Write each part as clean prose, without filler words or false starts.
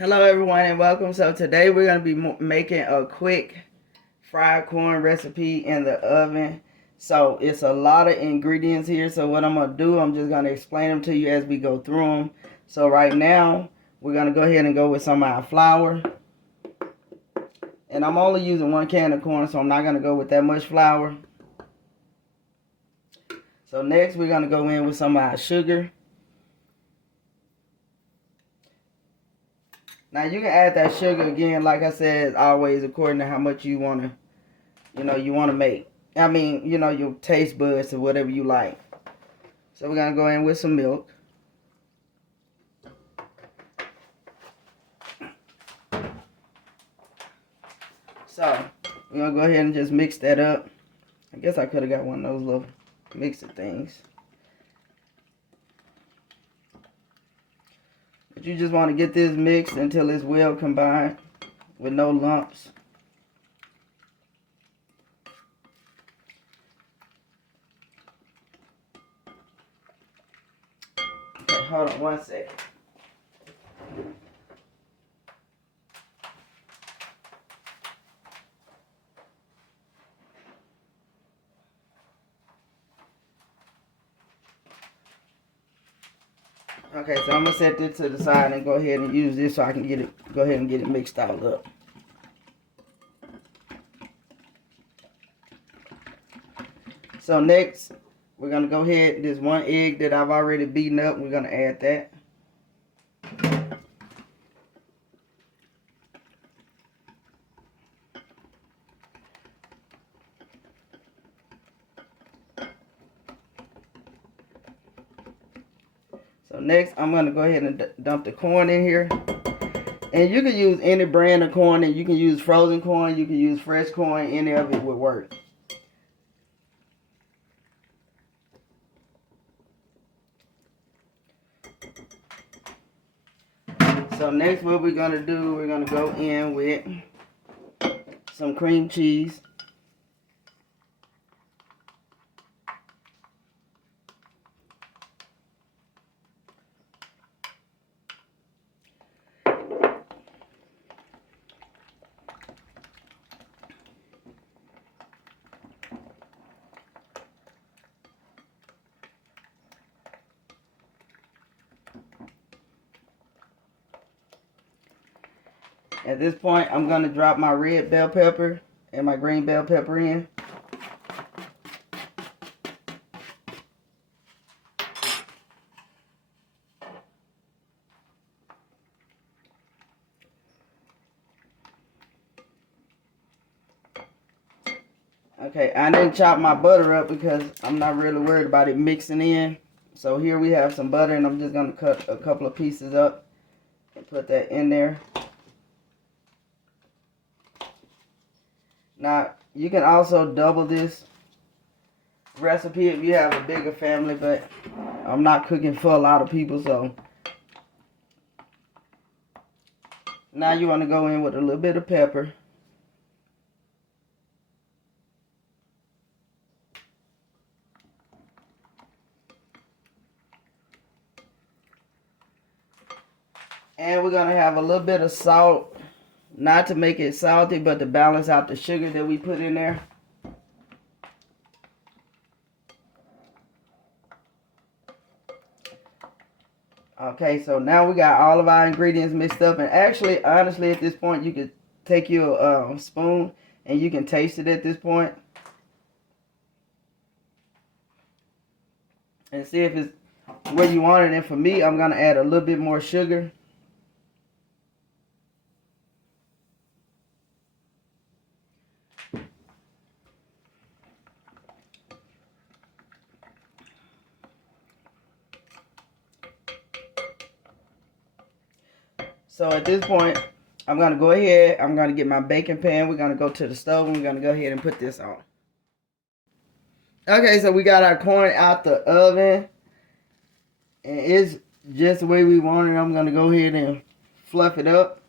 Hello everyone and welcome. So today we're going to be making a quick fried corn recipe in the oven. So it's a lot of ingredients here. So what I'm going to do, I'm just going to explain them to you as we go through them. So right now we're going to go ahead and go with some of our flour. And I'm only using 1 can of corn, so I'm not going to go with that much flour. So next we're going to go in with some of our sugar. Now you can add that sugar again, like I said, always according to how much you want to make. I mean, your taste buds or whatever you like. So we're going to go in with some milk. So we're going to go ahead and just mix that up. I guess I could have got one of those little mixer things. But you just want to get this mixed until it's well combined with no lumps. Okay, hold on one second. Okay, so I'm gonna set this to the side and go ahead and use this so I can go ahead and get it mixed all up. So next, we're gonna go ahead, there's 1 egg that I've already beaten up, we're gonna add that. So next, I'm gonna go ahead and dump the corn in here. And you can use any brand of corn, and you can use frozen corn, you can use fresh corn, any of it would work. So next what we're going to do, we're going to go in with some cream cheese. At this point, I'm going to drop my red bell pepper and my green bell pepper in. Okay, I didn't chop my butter up because I'm not really worried about it mixing in. So here we have some butter, and I'm just going to cut a couple of pieces up and put that in there. Now, you can also double this recipe if you have a bigger family, but I'm not cooking for a lot of people, so. Now you want to go in with a little bit of pepper. And we're going to have a little bit of salt. Not to make it salty, but to balance out the sugar that we put in there. Okay, so now we got all of our ingredients mixed up. And actually, honestly, at this point, you could take your spoon and you can taste it at this point. And see if it's where you want it. And for me, I'm going to add a little bit more sugar. So at this point, I'm going to go ahead, I'm going to get my baking pan. We're going to go to the stove and we're going to go ahead and put this on. Okay, so we got our corn out the oven. And it's just the way we want it. I'm going to go ahead and fluff it up.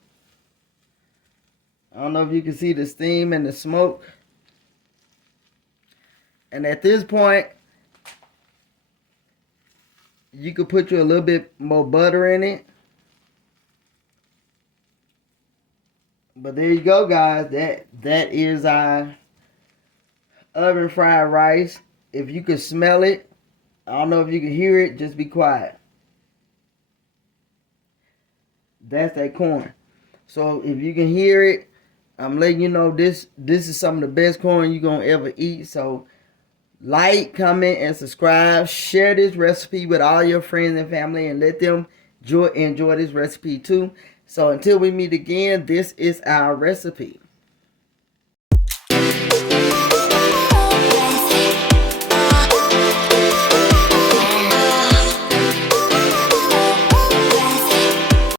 I don't know if you can see the steam and the smoke. And at this point, you could put you a little bit more butter in it. But there you go, guys. That is our oven fried rice. If you can smell it, I don't know if you can hear it, just be quiet. That's that corn. So if you can hear it, I'm letting you know this is some of the best corn you're gonna ever eat. So like, comment, and subscribe. Share this recipe with all your friends and family and let them enjoy this recipe too. So until we meet again, this is our recipe.